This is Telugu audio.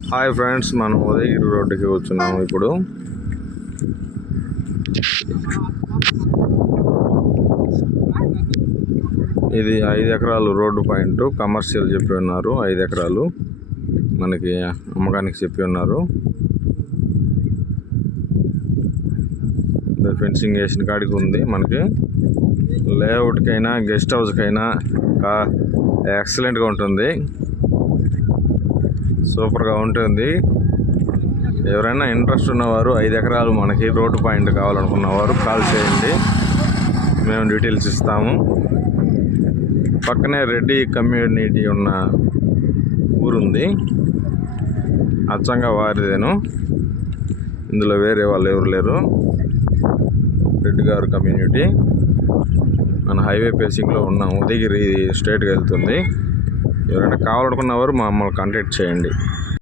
హాయ్ ఫ్రెండ్స్ మనం ఉదయగిరి రోడ్డుకి వచ్చున్నాము ఇప్పుడు. ఇది ఐదు ఎకరాలు రోడ్డు పాయింట్ కమర్షియల్ చెప్పి ఉన్నారు ఐదు ఎకరాలు. మనకి అమ్మకానికి చెప్పి ఉన్నారు. ఫెన్సింగ్ వేసిన కాడికి ఉంది మనకి. లేఅవుట్కైనా గెస్ట్ హౌస్కైనా ఎక్సలెంట్గా ఉంటుంది. సూపర్గా ఉంటుంది. ఎవరైనా ఇంట్రెస్ట్ ఉన్నవారు ఐదు ఎకరాలు మనకి రోడ్డు పాయింట్ కావాలనుకున్నవారు కాల్ చేయండి. మేము డీటెయిల్స్ ఇస్తాము. పక్కనే రెడ్డి కమ్యూనిటీ ఉన్న ఊరుంది. అచ్చంగా వారిదేను. ఇందులో వేరే వాళ్ళు ఎవరు లేరు. రెడ్డి గారు కమ్యూనిటీ. మన హైవే పేసింగ్లో ఉన్నాము ఉదయగిరి స్ట్రైట్గా వెళ్తుంది. ఎవరైనా కావాలనుకున్నవారు మమ్మల్ని కాంటాక్ట్ చేయండి.